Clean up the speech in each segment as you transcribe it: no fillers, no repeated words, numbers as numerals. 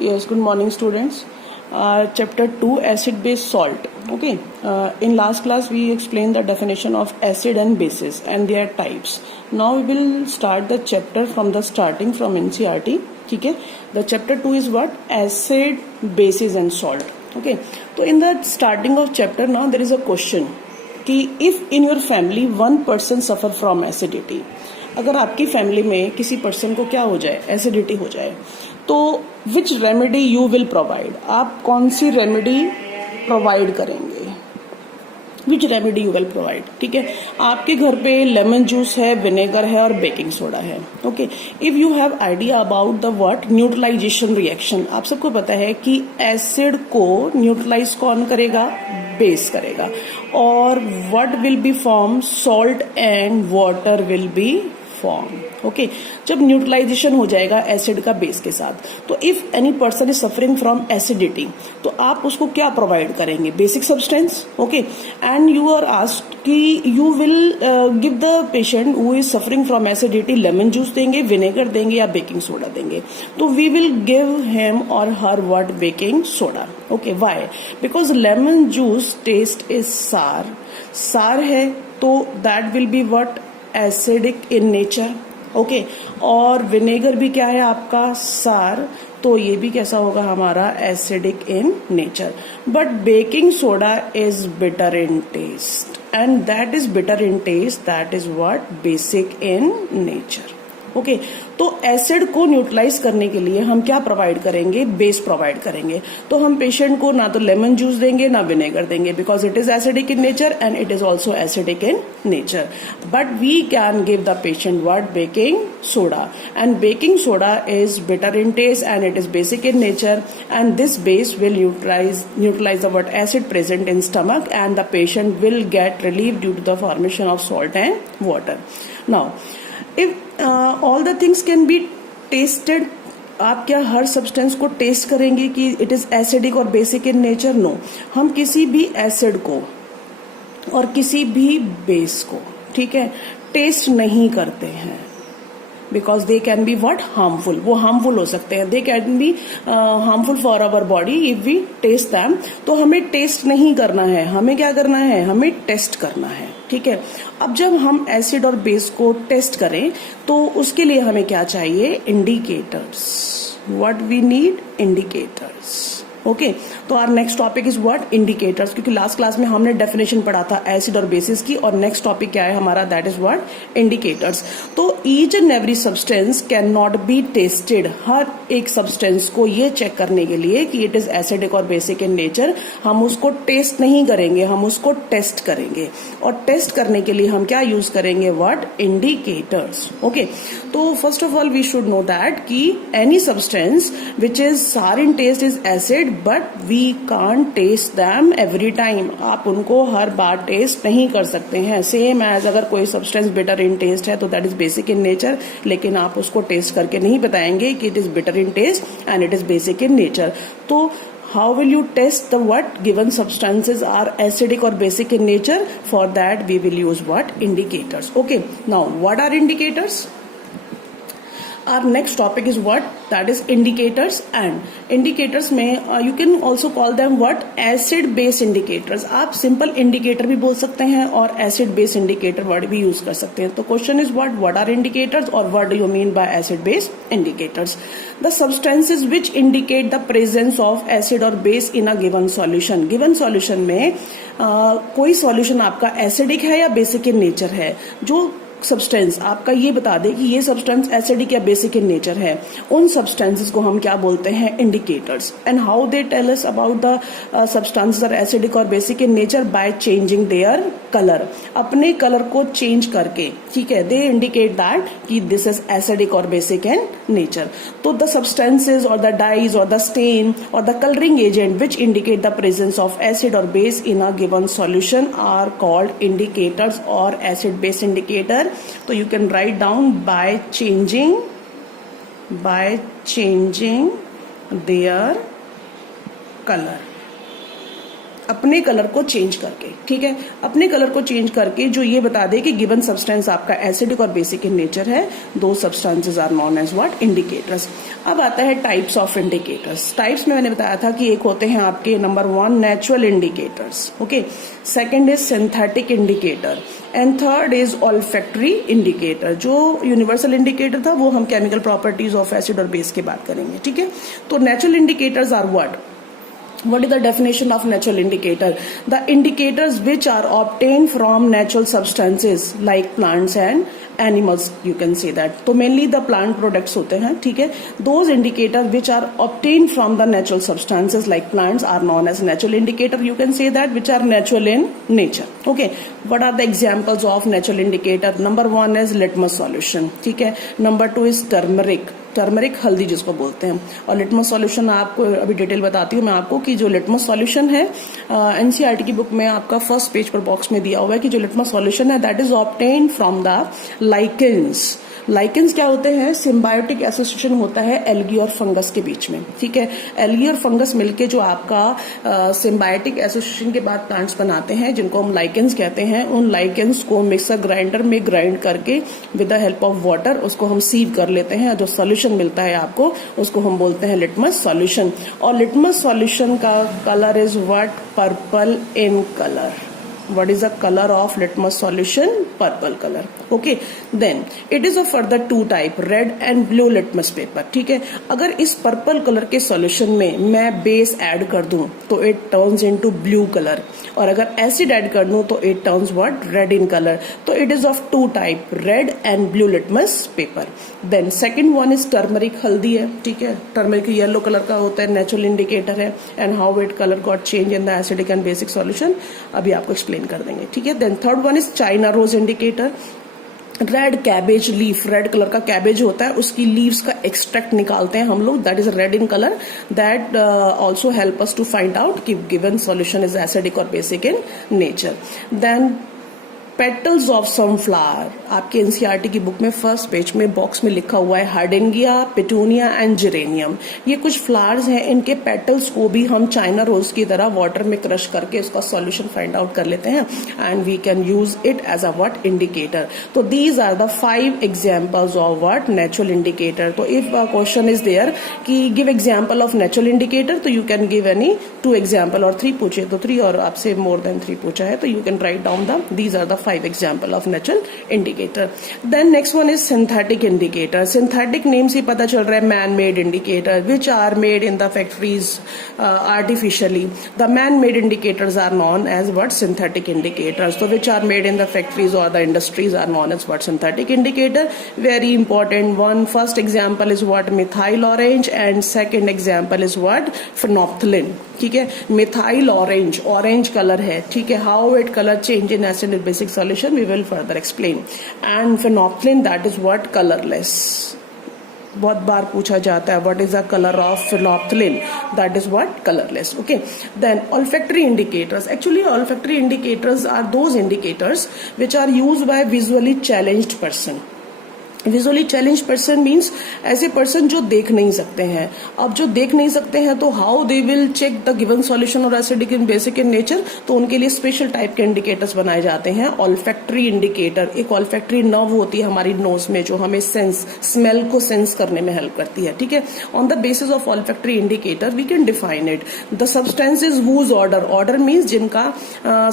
Yes, good morning, students. Chapter 2, acid base salt. Okay, in last class we explained the definition of acid and bases and their types. Now we will start the chapter from the starting from NCERT. ठीक है, the chapter 2 is what? Acid, bases and salt. Okay, so in the starting of chapter now there is a question कि if in your family one person suffer from acidity, अगर आपकी family में किसी person को क्या हो जाए, acidity हो जाए, तो विच रेमेडी यू विल प्रोवाइड, आप कौन सी रेमेडी प्रोवाइड करेंगे, विच रेमेडी यू विल प्रोवाइड. ठीक है, आपके घर पे लेमन जूस है, विनेगर है और बेकिंग सोडा है. Okay, if you have idea about the what neutralization reaction, आप सबको पता है कि एसिड को न्यूट्रलाइज कौन करेगा, बेस करेगा, और what will be form, salt and water will be form. Okay, जब न्यूट्रलाइजेशन हो जाएगा एसिड का बेस के साथ, तो if any person is suffering from acidity, तो आप उसको क्या प्रोवाइड करेंगे, basic substance. Okay, and you are asked कि you will give the patient who is suffering from acidity lemon juice देंगे, विनेगर देंगे या बेकिंग सोडा देंगे. तो we will give him or her what, baking soda. Okay, why? Because lemon juice taste is sour, sour है तो that will be what, acidic in nature. Okay, और vinegar भी क्या है आपका, सार, तो ये भी कैसा होगा हमारा, acidic in nature. But baking soda is bitter in taste and that is bitter in taste, that is what, basic in nature. Okay, तो एसिड को न्यूट्रलाइज करने के लिए हम क्या प्रोवाइड करेंगे, बेस प्रोवाइड करेंगे. तो हम पेशेंट को ना तो लेमन जूस देंगे ना विनेगर देंगे, because it is acidic in nature and it is also acidic in nature. But we can give the patient what, baking soda, and baking soda is bitter in taste and it is basic in nature, and this base will neutralize the what, acid present in stomach, and the patient will get relief due to the formation of salt and water. Now if all the things can be tasted, आप क्या हर substance को test करेंगे कि it is acidic और basic in nature? No, हम किसी भी acid को और किसी भी बेस को, ठीक है, टेस्ट नहीं करते हैं, because they can be what, harmful. वो हार्मफुल हो सकते हैं, they can be harmful for our body if we taste them. तो हमें टेस्ट नहीं करना है, हमें क्या करना है, हमें टेस्ट करना है. ठीक है, अब जब हम एसिड और बेस को टेस्ट करें तो उसके लिए हमें क्या चाहिए, indicators. What we need, indicators. Okay, तो our next topic is what, indicators, क्योंकि लास्ट क्लास में हमने डेफिनेशन पढ़ा था एसिड और बेसिस की, और नेक्स्ट टॉपिक क्या है हमारा, दैट इज व्हाट, इंडिकेटर्स. तो each and every substance can not be tested, हर एक सब्सटेंस को ये चेक करने के लिए कि इट इज एसिडिक और बेसिक इन नेचर, हम उसको टेस्ट नहीं करेंगे, हम उसको टेस्ट करेंगे. और टेस्ट करने के लिए हम क्या यूज करेंगे, व्हाट, इंडिकेटर्स. ओके, तो first of all we should know that कि any substance which is sour in taste is acid, but we can't test them every time. आप उनको हर बार टेस्ट नहीं कर सकते हैं. सेम एज अगर कोई सब्सटेंस बिटर इन टेस्ट है तो that is basic in nature, लेकिन आप उसको टेस्ट करके नहीं बताएंगे कि it is bitter in taste and it is basic in nature. तो how will you test the what given substances are acidic or basic in nature? For that we will use what, indicators. Okay, now what are indicators? Our next topic is what, that is indicators. And indicators में you can also call them what, acid base indicators. आप simple indicator भी बोल सकते हैं और acid base indicator word भी use कर सकते हैं. तो question is what are indicators or what do you mean by acid base indicators? The substances which indicate the presence of acid or base in a given solution. Given solution में कोई solution आपका acidic है या basic in nature है, जो substance आपका ये बता दे कि ये सब्सटेंस एसिडिक या बेसिक इन नेचर है, उन सब्सटेंसेस को हम क्या बोलते हैं, indicators. And how they tell us about the substances are acidic और basic in nature, by changing their colour. अपने कलर को चेंज करके, ठीक है, दे इंडिकेट दैट कि दिस इज एसिडिक और बेसिक इन नेचर. तो द सब्सटेंसेस और द डाइज और द स्टेन और the colouring agent which indicate the presence of acid और base in a given solution are called indicators और acid base indicator. So you can write down by changing their color. अपने colour को change करके, ठीक है, अपने colour को change करके जो ये बता दे कि गिवन सब्सटेंस आपका एसिडिक और बेसिक इन नेचर है, those substances are known as what, indicators. अब आता है टाइप्स ऑफ इंडिकेटर्स। टाइप्स में मैंने बताया था कि एक होते हैं आपके number 1 natural indicators, okay, second is synthetic indicator and third is olfactory indicator. जो यूनिवर्सल इंडिकेटर था वो हम केमिकल प्रॉपर्टीज ऑफ एसिड और बेस की बात करेंगे, ठीक है। तो natural indicators are what? What is the definition of natural indicator? The indicators which are obtained from natural substances like plants and animals, you can say that. तो mainly the plant products होते हैं, ठीक है। Those indicators which are obtained from the natural substances like plants are known as natural indicator. You can say that which are natural in nature. Okay. What are the examples of natural indicator? Number 1 is litmus solution, ठीक है। Number 2 is turmeric. Turmeric हल्दी जिसको बोलते हैं। और litmus solution आपको अभी detail बताती हूँ मैं आपको कि जो लिटमस सॉल्यूशन है एनसीईआरटी की बुक में आपका फर्स्ट पेज पर बॉक्स में दिया हुआ है कि जो लिटमस सॉल्यूशन है that is obtained from the lichens. Lichens क्या होते हैं? सिम्बायोटिक एसोसिएशन होता है एल्गी और फंगस के बीच में, ठीक है। एल्गी और फंगस मिलके जो आपका सिम्बायोटिक एसोसिएशन के बाद प्लांट्स बनाते हैं जिनको हम लाइकेंस कहते हैं, उन लाइकेंस को मिक्सर ग्राइंडर में ग्राइंड करके with the help of water उसको हम सीव कर लेते हैं। जो सॉल्यूशन मिलता है आपको उसको हम बोलते हैं लिटमस सॉल्यूशन। और लिटमस सॉल्यूशन का colour is what? Purple in colour. What is the color of litmus solution? Purple color. Okay. Then it is of further two type, red and blue litmus paper. ठीक है। अगर इस purple colour के solution में मैं base add कर दूं तो it turns into blue colour, और अगर एसिड ऐड कर दूं तो it turns what? Red in colour. तो it is of two type, red and blue litmus paper. Then second one is turmeric हल्दी है, ठीक है। टर्मरिक येलो कलर का होता है, नेचुरल इंडिकेटर है। And how it colour got change in the acidic and basic solution अभी आपको एक्सप्लेन कर देंगे, ठीक है। Then third one is China rose indicator. Red cabbage leaf, red colour का कैबेज होता है, उसकी लीव्स का एक्सट्रैक्ट निकालते हैं हम लोग, that is red in colour. That also help us to find out कि गिवन सॉल्यूशन इज एसिडिक और basic in nature. Then petals of sunflower, आपके एनसीईआरटी की बुक में फर्स्ट पेज में बॉक्स में लिखा हुआ है हार्डेंगिया, पिटूनिया एंड जेरेनियम। ये कुछ फ्लावर्स हैं, इनके पेटल्स को भी हम चाइना रोज की तरह वाटर में क्रश करके उसका सॉल्यूशन फाइंड आउट कर लेते हैं and we can use it as a what? Indicator. तो these are the 5 examples of what? Natural indicator. तो इफ क्वेश्चन इज देयर कि give example of natural indicator, तो you can give any 2 example, और 3 पूछे तो 3, और आपसे more than 3 पूछा है तो you can write down the these are the 5 example of natural indicator. Then next one is synthetic indicator. Synthetic name से पता चल रहा है man-made indicator which are made in the factories artificially. The man-made indicators are known as what? Synthetic indicators. So which are made in the factories or the industries are known as what? Synthetic indicator. Very important one. First example is what? Methyl orange, and second example is what? Phenolphthalein. ठीक है। Methyl orange, orange colour है, ठीक है। How it colour change in acid and basic solution we will further explain. And phenolphthalein that is what? Colourless. बहुत बार पूछा जाता है what is the colour of phenolphthalein? That is what? Colourless. Okay. Then olfactory indicators. Actually olfactory indicators are those indicators which are used by visually challenged person. Visually challenge person means ऐसे पर्सन जो देख नहीं सकते हैं। अब जो देख नहीं सकते हैं तो how they will check the given solution और acidic in basic in nature? तो उनके लिए स्पेशल टाइप के इंडिकेटर्स बनाए जाते हैं। ऑल्फैक्टरी इंडिकेटर, एक ऑल्फैक्टरी नर्व होती है हमारी नोज में जो हमें सेंस, स्मेल को सेंस करने में हेल्प करती है, ठीक है। On the basis of olfactory indicator we can define it. The substances whose odour, odour means जिनका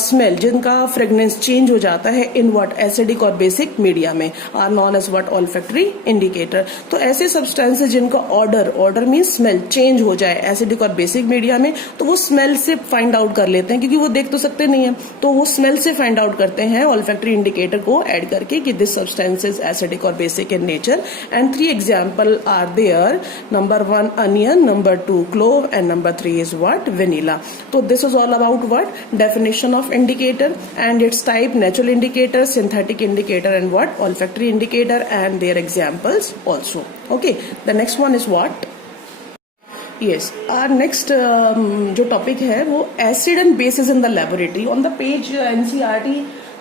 स्मेल, जिनका फ्रेग्रेंस चेंज हो जाता है इन व्हाट? एसिडिक और बेसिक मीडिया में, are known as what? Olfactory indicator. तो ऐसे सब्सटेंसेस जिनका odour, odour means smell, change हो जाए एसिडिक और बेसिक मीडिया में, तो वो स्मेल से फाइंड आउट कर लेते हैं, क्योंकि वो देख तो सकते नहीं है, तो वो स्मेल से फाइंड आउट करते हैं ऑल्फैक्टरी इंडिकेटर को ऐड करके कि दिस सब्सटेंस इज एसिडिक और basic in nature. And 3 example are there. Number 1 onion, number 2 clove, and number 3 is what? Vanilla. तो this is all about what? Definition of indicator and its type, natural indicator, synthetic indicator and what? Olfactory indicator and their examples also. Okay, the next one is what? Yes, our next जो topic है वो acid and bases in the laboratory. On the page NCERT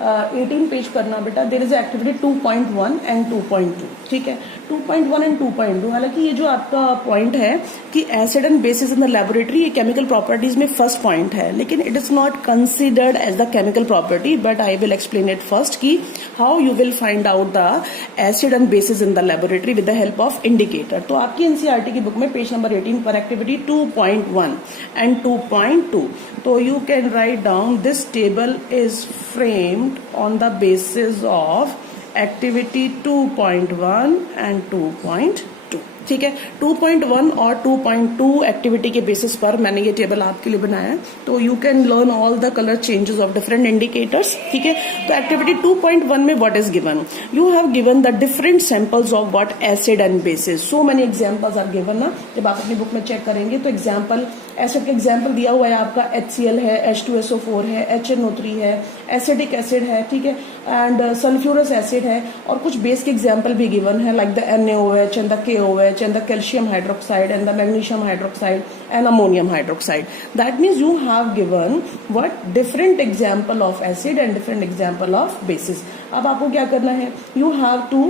18 page करना बेटा, there is activity 2.1 and 2.2, ठीक है। 2.1 and 2.2, हालांकि ये जो आपका पॉइंट है कि acid and bases in the laboratory, ये केमिकल प्रॉपर्टीज में फर्स्ट पॉइंट है, लेकिन it is not considered as the chemical property, but I will explain it first कि how you will find out the acid and bases in the laboratory with the help of indicator. तो आपकी NCERT की book में page number 18 पर activity 2.1 and 2.2, तो you can write down this table is framed on the basis of activity 2.1 and 2.2। ठीक है, 2.1 और 2.2 activity के बेसिस पर मैंने ये टेबल आपके लिए बनाया है, तो you can learn all the colour changes of different indicators. ठीक है, तो एक्टिविटी 2.1 में what is given, you have given the different samples of what acid and bases, so many examples are given ना। जब आप अपनी बुक में check करेंगे तो एग्जांपल, एसिड का एग्जांपल दिया हुआ है आपका HCl है, H2SO4 है, HNO3 है, एसिडिक एसिड है, ठीक है, एंड सल्फ्यूरस एसिड है, और कुछ बेस के एग्जांपल भी गिवन है like the NaOH and the KOH and the calcium hydroxide and the magnesium hydroxide and ammonium hydroxide. That means you have given what different example of acid and different example of bases. अब आपको क्या करना है, you have to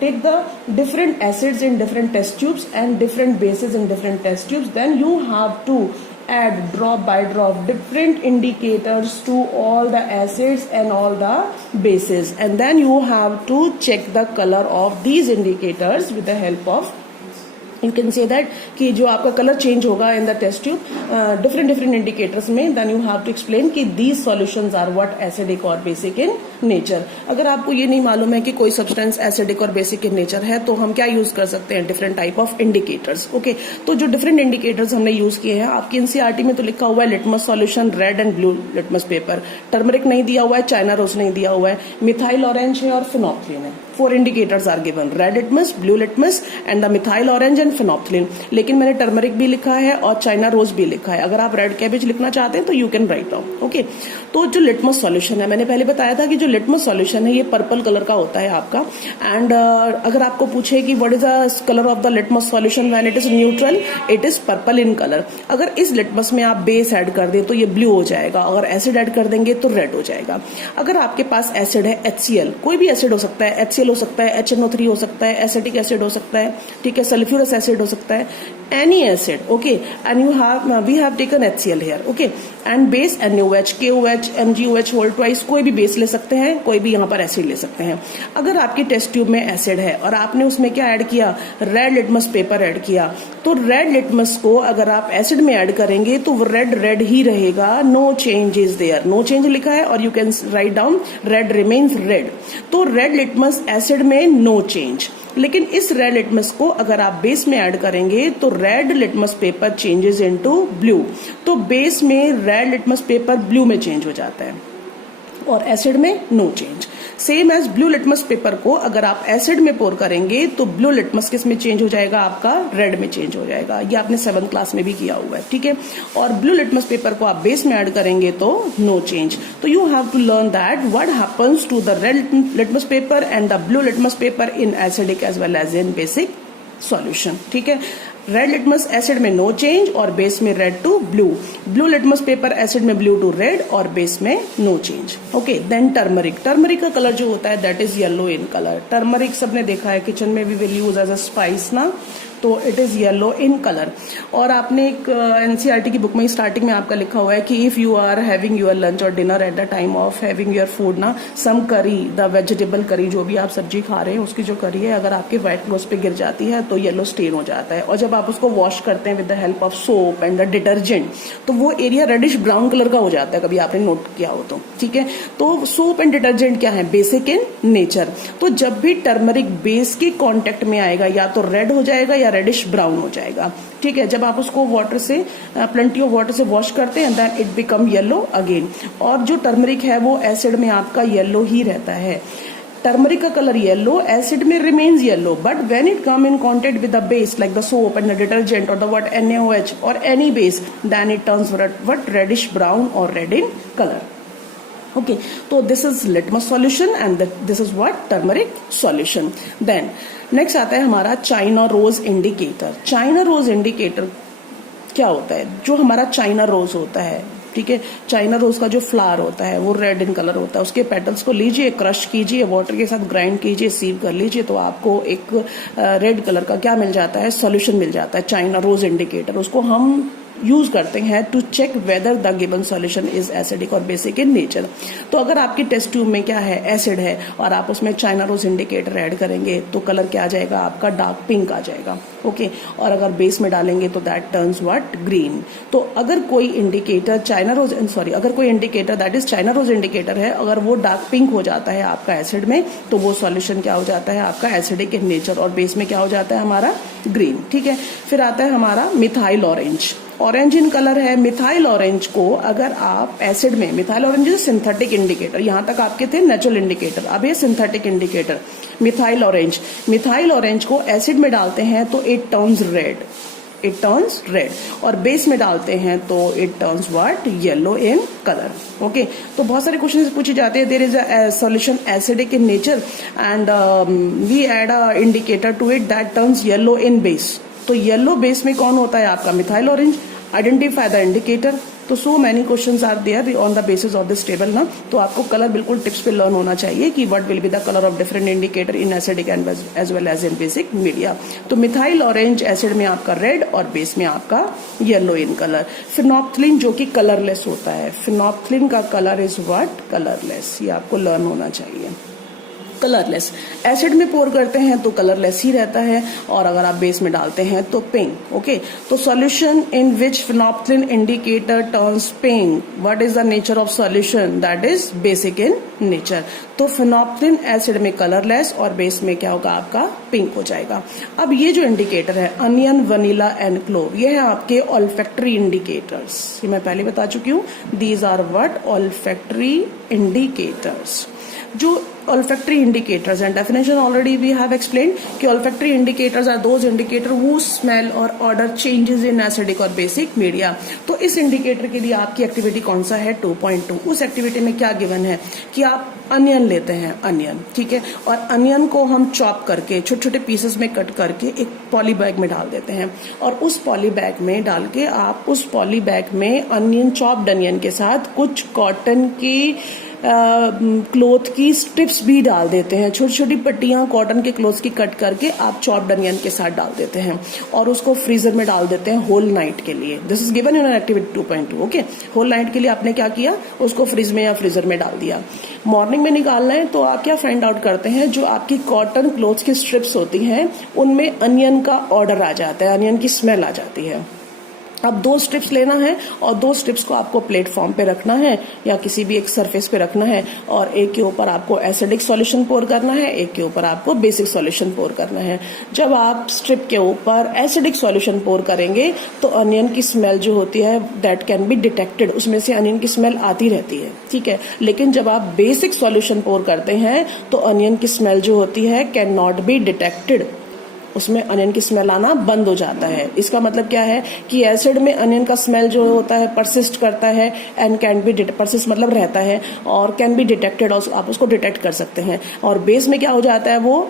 take the different acids in different test tubes and different bases in different test tubes. Then you have to add drop by drop different indicators to all the acids and all the bases, and then you have to check the color of these indicators with the help of, you can say that कि जो आपका colour change होगा in the test tube different indicators में, then you have to explain कि these solutions are what acidic और basic in nature. अगर आपको ये नहीं मालूम है कि कोई सब्सटेंस एसिडिक और बेसिक इन नेचर है, तो हम क्या यूज कर सकते हैं, different type of indicators. Okay, तो जो डिफरेंट इंडिकेटर्स हमने यूज किए हैं, आपकी एनसीईआरटी में तो लिखा हुआ है litmus solution, red and blue litmus paper, turmeric नहीं दिया हुआ है, चाइना रोज नहीं दिया हुआ है, मिथाइल ऑरेंज है और फिनोप्थलीन है। 4 indicators are given, red litmus, blue litmus and the methyl orange and phenolphthalein. लेकिन मैंने टर्मरिक भी लिखा है और चाइना रोज भी लिखा है। अगर आप रेड कैबेज लिखना चाहते हैं तो you can write down. Okay, तो जो लिटमस सॉल्यूशन है, मैंने पहले बताया था कि जो लिटमस सॉल्यूशन है ये पर्पल कलर का होता है आपका, एंड अगर आपको पूछे कि what is the colour of the litmus solution when it is neutral, it is purple in colour. अगर इस लिटमस में आप बेस ऐड कर दें तो ये ब्लू हो जाएगा, अगर एसिड ऐड कर देंगे तो रेड हो जाएगा। अगर आपके पास एसिड है HCl, कोई भी एसिड हो सकता है, HCl हो सकता है, HNO3 हो सकता है, एसिटिक एसिड हो सकता है, ठीक है, सल्फ्यूरस एसिड हो सकता है, any acid, okay, and we have taken HCl here, okay, and base NaOH, KOH, MgOH whole twice, कोई भी बेस ले सकते हैं, कोई भी यहाँ पर एसिड ले सकते हैं। अगर आपके टेस्ट ट्यूब में एसिड है और आपने उसमें क्या ऐड किया, रेड लिटमस पेपर ऐड किया, तो रेड लिटमस को अगर आप एसिड में ऐड करेंगे तो वो रेड ही रहेगा, no change is there, no change लिखा है, और you can write down red remains red. तो रेड लिटमस एसिड में नो चेंज, लेकिन इस रेड लिटमस को अगर आप बेस में ऐड करेंगे तो red litmus paper changes into blue, तो बेस में रेड लिटमस पेपर ब्लू में चेंज हो जाता है और एसिड में no change. Same as blue litmus paper को अगर आप एसिड में पोर करेंगे तो ब्लू लिटमस किस में चेंज हो जाएगा, आपका रेड में चेंज हो जाएगा। ये आपने 7th क्लास में भी किया हुआ है, ठीक है। और ब्लू लिटमस पेपर को आप बेस में ऐड करेंगे तो नो चेंज। तो you have to learn that what happens to the red litmus paper and the blue litmus paper in acidic as well as in basic solution, ठीक है। Red litmus acid में no change और base में red to blue, blue litmus paper acid में blue to red और base में no change. Okay, then turmeric, turmeric का colour जो होता है that is yellow in colour. Turmeric सबने देखा है किचन में, we will use as a spice ना, तो it is yellow in colour. और आपने एक एनसीईआरटी की बुक में स्टार्टिंग में आपका लिखा हुआ है कि if you are having your lunch और dinner at the time of having your food ना, सम करी, द वेजिटेबल करी, जो भी आप सब्जी खा रहे हैं उसकी जो करी है, अगर आपके व्हाइट क्लोथ पे गिर जाती है तो येलो स्टेन हो जाता है। और जब आप उसको वॉश करते हैं with the help of soap and the detergent, तो वो एरिया रेडिश ब्राउन कलर का हो जाता है, कभी आपने नोट किया हो तो, ठीक है। तो सोप एंड डिटर्जेंट क्या है, बेसिक इन नेचर। तो जब भी टर्मरिक बेस के कांटेक्ट में आएगा या तो रेड हो जाएगा या रेडिश ब्राउन हो जाएगा, ठीक है। जब आप उसको वाटर से, प्लेंटी ऑफ वाटर से वॉश करते हैं then it become yellow again. और जो टर्मरिक है वो एसिड में आपका येलो ही रहता है। टर्मरिक का कलर येलो, एसिड में remains yellow, but when it come in contact with the base like the soap and the detergent or the what NaOH or any base, then it turns what reddish brown or red in colour. Okay, तो this is litmus solution and this is what turmeric solution. Then next आता है हमारा China rose indicator. China rose indicator क्या होता है, जो हमारा China रोज होता है, ठीक है। चाइना रोज का जो फ्लावर होता है वो रेड इन कलर होता है, उसके पेटल्स को लीजिए, क्रश कीजिए, वाटर के साथ ग्राइंड कीजिए, सीव कर लीजिए, तो आपको एक रेड कलर का क्या मिल जाता है, सॉल्यूशन मिल जाता है, चाइना रोज इंडिकेटर। उसको हम यूज करते हैं to check whether the given solution is acidic और बेसिक इन नेचर। तो अगर आपकी टेस्ट ट्यूब में क्या है, एसिड है, और आप उसमें चाइना रोज इंडिकेटर ऐड करेंगे तो कलर क्या आ जाएगा आपका, डार्क पिंक आ जाएगा, ओके। और अगर बेस में डालेंगे तो दैट टर्न्स व्हाट, ग्रीन। तो अगर कोई इंडिकेटर अगर कोई indicator that is China rose indicator है, अगर वो डार्क पिंक हो जाता है आपका एसिड में, तो वो सॉल्यूशन क्या हो जाता है आपका, एसिडिक इन नेचर, और बेस में क्या हो जाता है हमारा, ग्रीन, ठीक है। फिर आता है हमारा methyl orange. Orange in colour है। मिथाइल ऑरेंज को अगर आप एसिड में, methyl orange is synthetic indicator, यहां तक आपके थे नेचुरल इंडिकेटर, अब ये synthetic indicator methyl orange. Methyl orange को एसिड में डालते हैं तो इट टर्न्स रेड, और बेस में डालते हैं तो it turns what, yellow in colour, okay. तो बहुत सारे क्वेश्चन पूछे जाते हैं, there is a solution acidic in nature and we add a indicator to it that turns yellow in base. तो येलो बेस में कौन होता है आपका, methyl orange. Identify the indicator. तो so many questions are there on the basis of this table ना। तो आपको कलर बिल्कुल टिप्स पे लर्न होना चाहिए कि what will be the colour of different indicator in acidic and as well as in basic media. तो methyl orange acid में आपका रेड और बेस में आपका येलो इन कलर। फिनोप्थलीन जो कि कलरलेस होता है, फिनोप्थलीन का कलर इज व्हाट, कलरलेस। ये आपको लर्न होना चाहिए, कलरलेस। एसिड में पोर करते हैं तो कलरलेस ही रहता है, और अगर आप बेस में डालते हैं तो पिंक, ओके। तो solution in which phenolphthalein indicator turns pink, what is the nature of solution, that is basic in nature. तो फिनोप्थलीन एसिड में कलरलेस और बेस में क्या होगा आपका, पिंक हो जाएगा। अब ये जो इंडिकेटर है अनियन, वनीला एंड क्लोव, ये है आपके ऑल्फैक्टरी इंडिकेटर्स। ये मैं पहले बता चुकी हूँ, these are what, olfactory indicators. जो olfactory indicators and definition already we have explained कि olfactory indicators are those indicator whose smell or odor changes in acidic or basic media। तो इस इंडिकेटर के लिए आपकी एक्टिविटी कौन सा है, 2.2। उस एक्टिविटी में क्या गिवन है कि आप अनियन लेते हैं, अनियन, ठीक है, और अनियन को हम चॉप करके छोटे छोटे पीसेस में कट करके एक पॉली बैग में डाल देते हैं, और उस पॉली बैग में डाल के आप उस पॉली बैग में अनियन, चॉप्ड अनियन के साथ कुछ कॉटन की क्लोथ की स्ट्रिप्स भी डाल देते हैं, छोटी छोटी पट्टियां कॉटन के क्लोथ की कट करके आप चॉप्ड अनियन के साथ डाल देते हैं, और उसको फ्रीजर में डाल देते हैं होल नाइट के लिए। This is given in activity 2.2, okay. Whole night के लिए आपने क्या किया, उसको फ्रिज में या फ्रीजर में डाल दिया। मॉर्निंग में निकालना है तो आप क्या फाइंड आउट करते हैं, जो आपकी कॉटन क्लोथ की स्ट्रिप्स होती हैं उनमें अनियन का ऑर्डर आ जाता है, अनियन की स्मेल आ जाती है। अब 2 स्ट्रिप्स लेना है और 2 स्ट्रिप्स को आपको प्लेटफॉर्म पे रखना है या किसी भी एक सरफेस पे रखना है, और एक के ऊपर आपको एसिडिक सॉल्यूशन पोर करना है, एक के ऊपर आपको बेसिक सॉल्यूशन पोर करना है। जब आप स्ट्रिप के ऊपर एसिडिक सॉल्यूशन पोर करेंगे तो अनियन की स्मेल जो होती है दैट कैन बी डिटेक्टेड, उसमें से अनियन की स्मेल आती रहती है, ठीक है। लेकिन जब आप बेसिक सॉल्यूशन पोर करते हैं तो अनियन की स्मेल जो होती है कैन नॉट बी डिटेक्टेड, उसमें अनियन की स्मेल आना बंद हो जाता है। इसका मतलब क्या है कि एसिड में अनियन का स्मेल जो होता है परसिस्ट करता है एंड कैन बी परसिस्ट मतलब रहता है, और कैन बी डिटेक्टेड, और आप उसको डिटेक्ट कर सकते हैं। और बेस में क्या हो जाता है, वो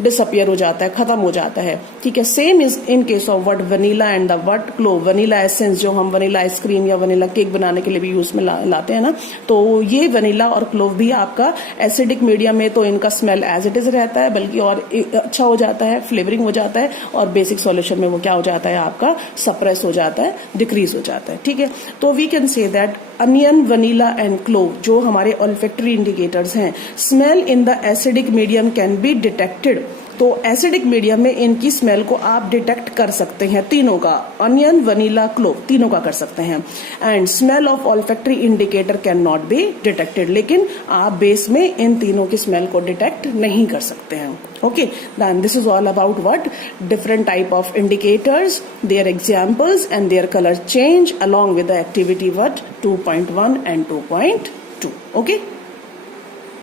डिसअपियर हो जाता है, खत्म हो जाता है, ठीक है। Same is in case of what, vanilla and the what, clove. Vanilla essence जो हम वनीला आइसक्रीम या वनीला केक बनाने के लिए भी यूज में लाते हैं ना, तो ये वनीला और क्लोव भी आपका एसिडिक मीडियम में तो इनका स्मेल एज इट इज रहता है, बल्कि और अच्छा हो जाता है, फ्लेवरिंग हो जाता है, और बेसिक सॉल्यूशन में वो क्या हो जाता है आपका, सप्रेस हो जाता है, डिक्रीज हो जाता है, ठीक है। तो we can say that onion, vanilla and clove जो हमारे ऑल्फैक्टरी इंडिकेटर्स हैं, smell in the acidic medium can be detected. तो एसिडिक मीडियम में इनकी स्मेल को आप डिटेक्ट कर सकते हैं, तीनों का, अनियन, वनीला, क्लोव, तीनों का कर सकते हैं। And smell of olfactory indicator can not be detected, लेकिन आप बेस में इन तीनों की स्मेल को डिटेक्ट नहीं कर सकते हैं, okay. Then this is all about what, different type of indicators, their examples and their colour change along with the activity what 2.1 and 2.2, okay।